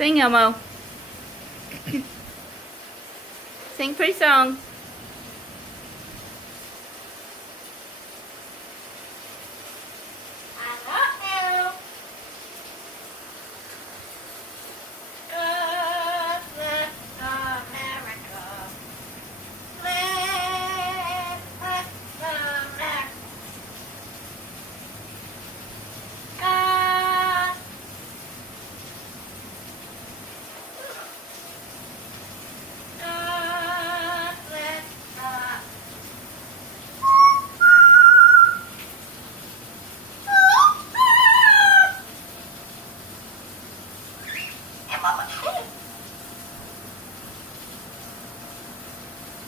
Sing, Elmo. Sing pretty song. I love you. God bless America. Bless America. God. God bless America.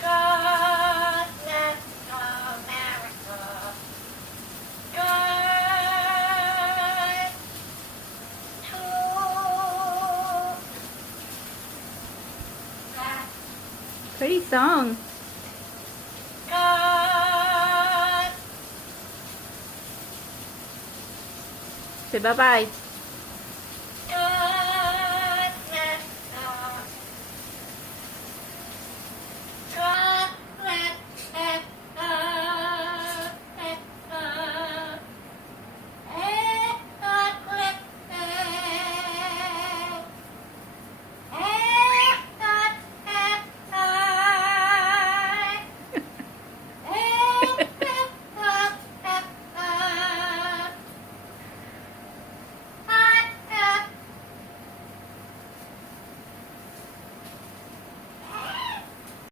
God bless America. God to Pretty song. God. Say bye-bye.